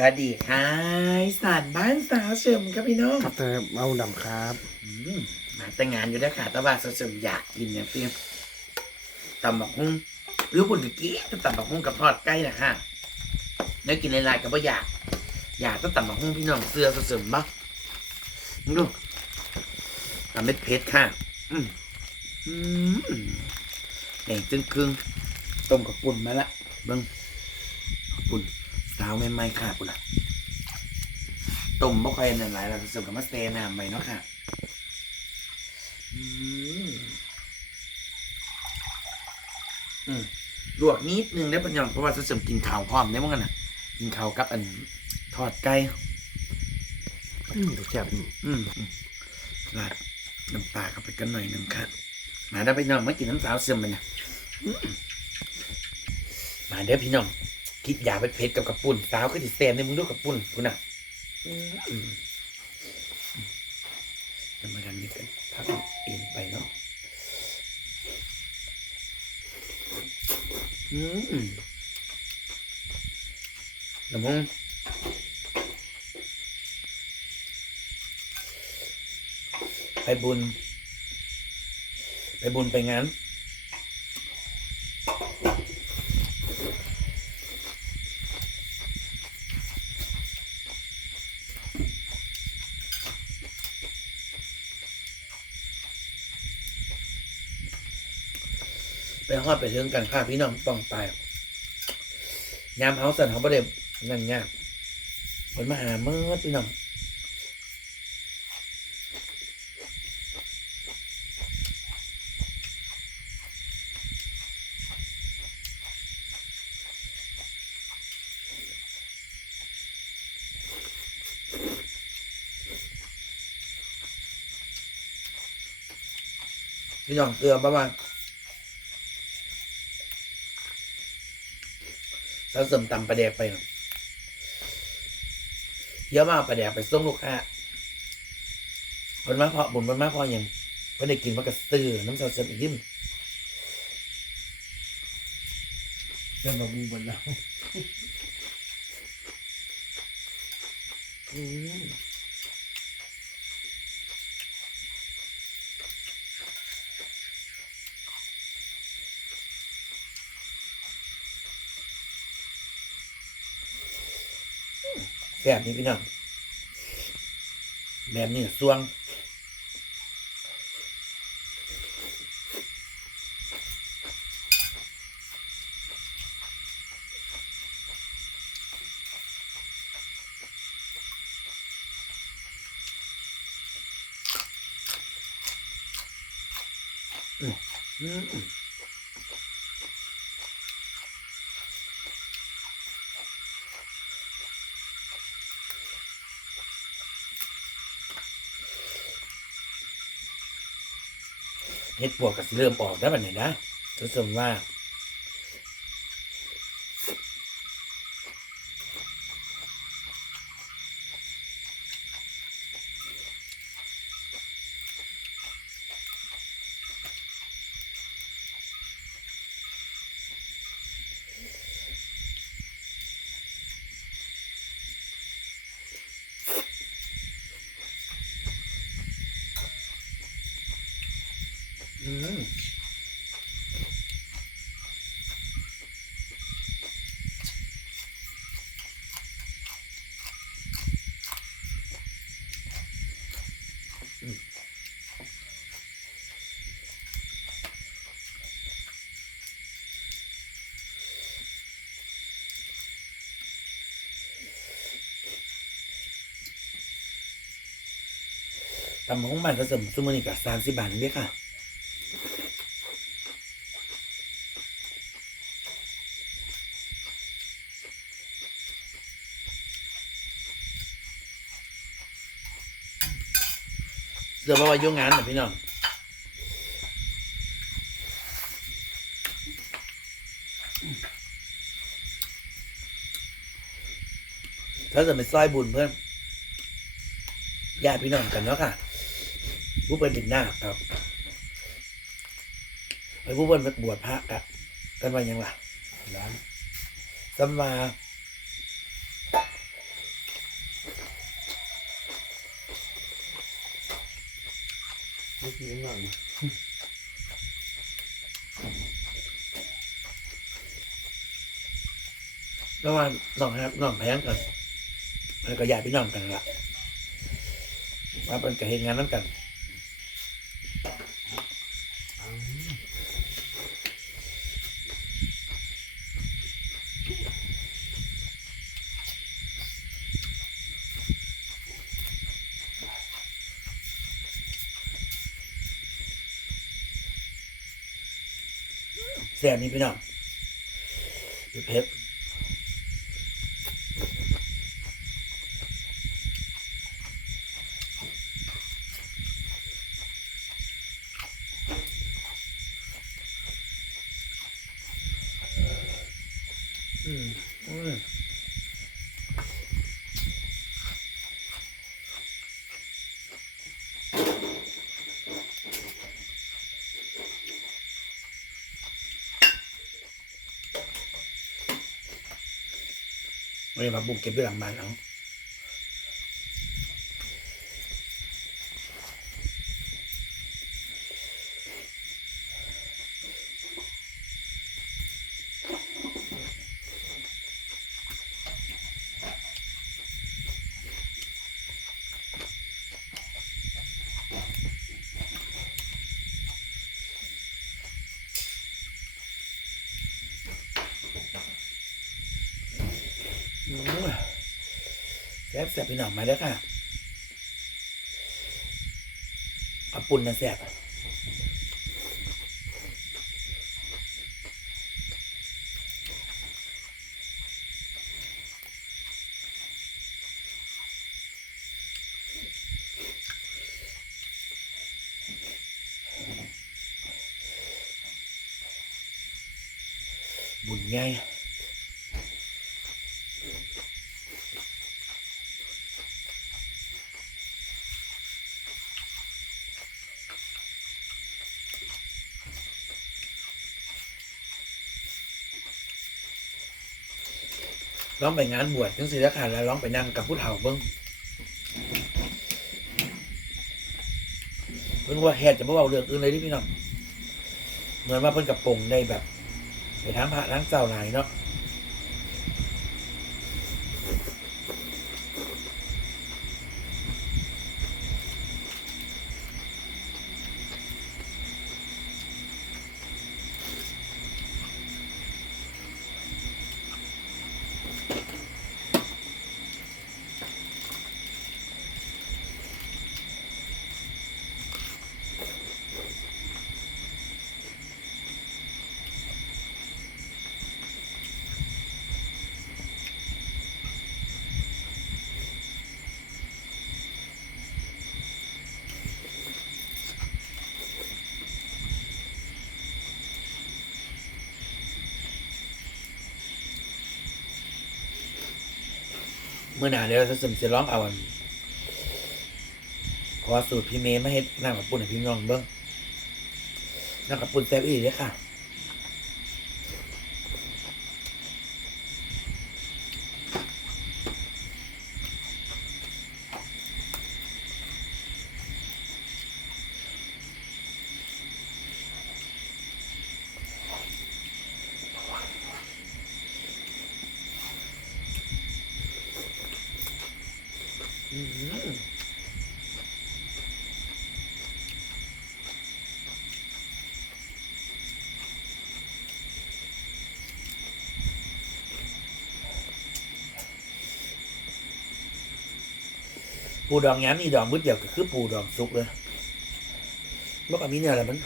สวัสดีค่ะอีสานบ้านสาวเฉิมครับพี่น้องครับแต่เอาดำครับอืมมาแต่งงานอยู่ด้วยค่ะแต่ว่าสาวเฉิมอยากกินเนี่ยเพียงตำบักหุ่งหรือบุญตะกี้ตำบักหุ่งกับทอดไก่นะค่ะเนื้อกินหลายๆก็บ่อยาก อยากต้องตำบักหุ่งพี่น้องเสื้อสาวเฉิมบ้างดูตำเม็ดเพชรค่ะ อืมอืมแดงจึงครึ่งต้มกับปุ่นมาละเบิ้งข้าวปุ่น สาวใหม่ค่ะปุ่นะต้มบ่ค่อยนั่นหลายแล้วผสมกับมะเซน้ำไปเนาะค่ะอืมอืมลวกนิดนึงได้ปัญญาเพราะว่าผสมกินข้าวพร้อมได้มั้งกันน่ะ กินข้าวกับอันทอดไก่อืมแซ่บอืมอืมอืมราดน้ำปลาเข้าไปกันหน่อยหนึ่งค่ะมาได้พี่น้องมากินน้ำสาวเสื่อมมันนะอืมมาเด้อพี่น้อง คิดอยากไปเพชรกับกระปุ่นสาวก็ติดแซมในมึงดูกระปุ่นคุณน่ะอืมจะมาดันนี้กันพักเอ็นไปเนาะอืมเดี๋ยวมึงไปบุญ ไปบุญไปงาน อดไปถึงกันค่ะพี่น้องป้องไปยยามเฮาสันเขาประเด็นั่นยากคนมาหาเมื่อพี่น้องพี่น้องเกลือประมาณ เราเสริมตำปลาแดกไปครับเยอะมากปลาแดกไปส่งลูกค้าคนมาเพาะบุญคนมาเพออย่างเพื่อได้กินมากระซื้อน้ำซอสเสริมอีกยิ่มเริ่มมาบูบนแล้ว อืม ซ่บนี่พี่น้องแบบนี้สวงอืม เฮ็ดปวกก็สิเริ่มออกได้แบบนี้นะรู้สึกว่า ตำของบ้านผสมซุมอนี่กับสามสิบบาทนี่เด้ค่ะ มาว่ายุ่งงานนะพี่น้องถ้าจะไปซอยบุญเพื่อนญาติพี่น้องกันเนาะค่ะผู้เป็นเป็นหน้าคครับไอ้ผู้เป็นบวชพระอะกันว่าหยังล่ะร้านสัมมา นินหน่อยแล้วว่าน้องครับน้องแพงกันแล้วก็ยายพี่น้องกันละว่าเป็นกระเห็นงานนั้นกัน ซ่บนี่พี่น้องดูเพชรอืมอืม ไม่ได้มาบุกเก็บด้วยหลังบ้านเอา แซ่บแซ่บพี่น้องมาแล้วค่ะเอาปุ่นนะแซ่บบุญให ร้องไปงานบวชจังสิล้วค่ะแล้วร้องไปนั่งกับผู้เฒ่าเบิ้งเพิ่นว่าแฮดจะบ่เว้าเรื่องอื่นเลยที่พี่น้องเหมือนว่าเพิ่นกับปงได้แบบ ไปถามพระทั้งเจ้าหลายเนาะ เมื่อหนาเดี๋ยวจะสมจะร้องเอาอันขอสูตรพี่เมย์มาให้นั่งกับปุ่นให้พี่น้องเบิ้งนั่งกับปุ่นแซ่บอีกเลยค่ะ ปูดองย้ำนี่ดองมืดเดียวก็คือปูดองสุกเลยแล้วก็มีเนี่ยอะไรมัน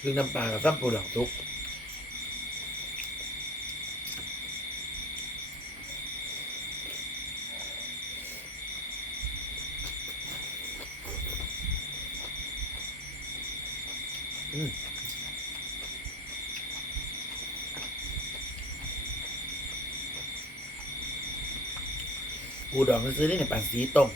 คือน้ำปลากับซ้ำปูดองสุก ปูดองซื้อได้ในป่านสีตรง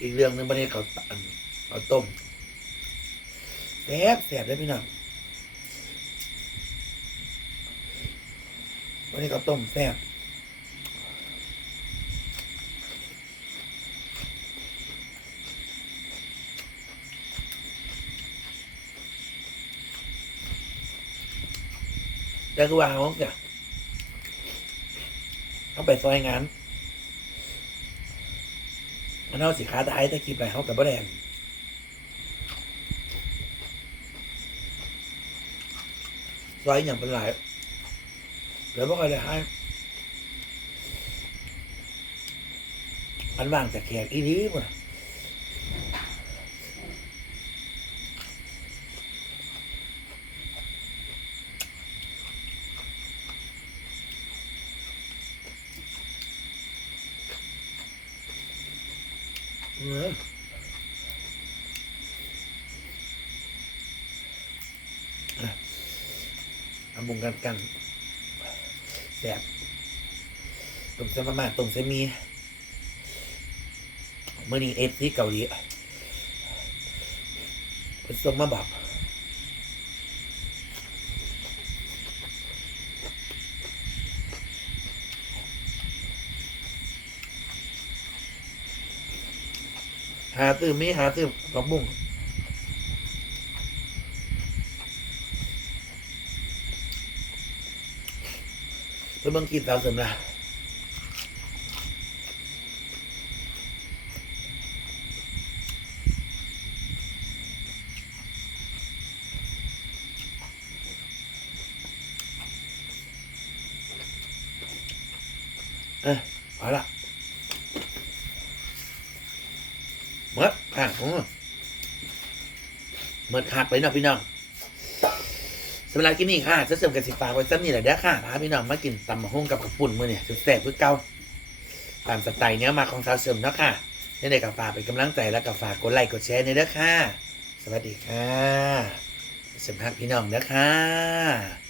อีกเรื่องหนึงประเด็นเขาอันเขาต้มแซ่บแซ่บเลยพี่น้องประเด็นเขาต้มแซ่บแต่คือว่าเขาเนี่ยเขาไปซอยงาน เราสิขาตายแต่คลิปไปเขากับบ่แดงซอยอย่างเป็นหลายเดี๋ยวบ่ค่อยได้ให้อันว่างจากแขกอีนี้บ่ล่ะเออ เอาบุงกันกันแบบต้มเส้นประมาณต้มเส้นหมีเมื่อนี้เอฟที่เกาหลีเพิ่นส่งมาบอกหาตื้อมีหาตื้อผักบุ้ง เพิ่อนบิ่งกินสาวเสริมละเออเอละเมื่อค่ะโอ้เมื่อคักเลยเนะพี่น้อง สำหรับกินนี่ค่ะจะเสริมกันสิฝากไว้ซ้ำนี่แหละเด้อค่ะพาพี่น้องมากินตำมะฮุ่งกับกระปุ่นมือเนี่ยแสบเพื่อเก่าตามสไตล์เนี้ยมาของสาวเสริมเนาะค่ะในในกับฝากเป็นกำลังใจและกับฝากกดไลค์กดแชร์ในเด้อค่ะ สวัสดีค่ะสำหรับพี่น้องเด้อค่ะ